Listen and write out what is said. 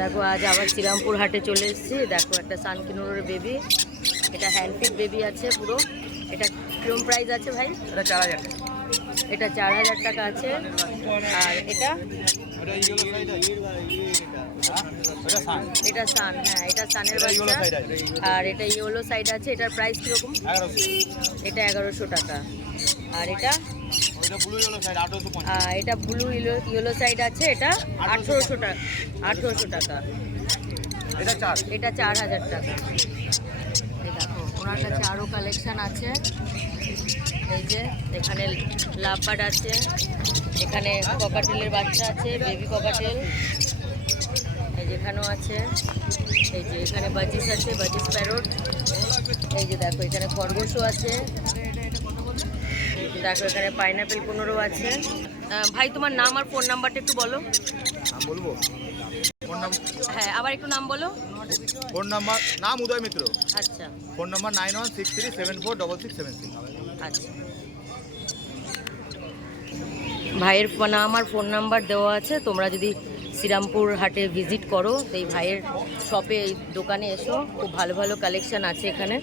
দেখো আজ আবার শ্রীরামপুর হাটে চলে এসেছি। দেখো একটা সানকিনোর বেবি এটা হ্যান্ডফিট বেবি আছে পুরো। এটা কিরম প্রাইস আছে ভাই? এটা চার হাজার এটা চার হাজার টাকা আছে। আর এটা? এটা সান হ্যাঁ এটা সানের বাচ্চা। আর এটা ইয়েলো সাইড আছে। এটার প্রাইস কীরকম? এটা এগারোশো টাকা। আর এটা? এটা ব্লু ইয়েলো ইয়েলো সাইড আছে এটা আঠেরোশো টাকা আঠেরোশো টাকা। এটা চার। এটা চার হাজার টাকা। দেখো ওনার কাছে আরও কালেকশান আছে। এই যে এখানে লাভবার্ড আছে এখানে ককাটেলের বাচ্চা আছে বেবি ককাটেল এই যেখানেও আছে। এই যে এখানে বাজিস আছে বাজিস প্যারট এই যে দেখো এখানে খরগোশও আছে। দেখো এখানে পাইনাপেল পনেরো আছে। ভাই তোমার নাম আর ফোন নাম্বারটা একটু বলো। বলব? ফোন নাম্বার হ্যাঁ আবার একটু নাম বলো। ফোন নাম্বার নাম উদয় মিত্র। আচ্ছা। Phone number nine one six three seven four double six seven six আচ্ছা। ভাইয়ের আর ফোন নাম্বার দেওয়া আছে। তোমরা যদি শ্রীরামপুর হাটে ভিজিট করো তো এই ভাইয়ের শপে এই দোকানে এসো। খুব ভালো ভালো কালেকশন আছে এখানে।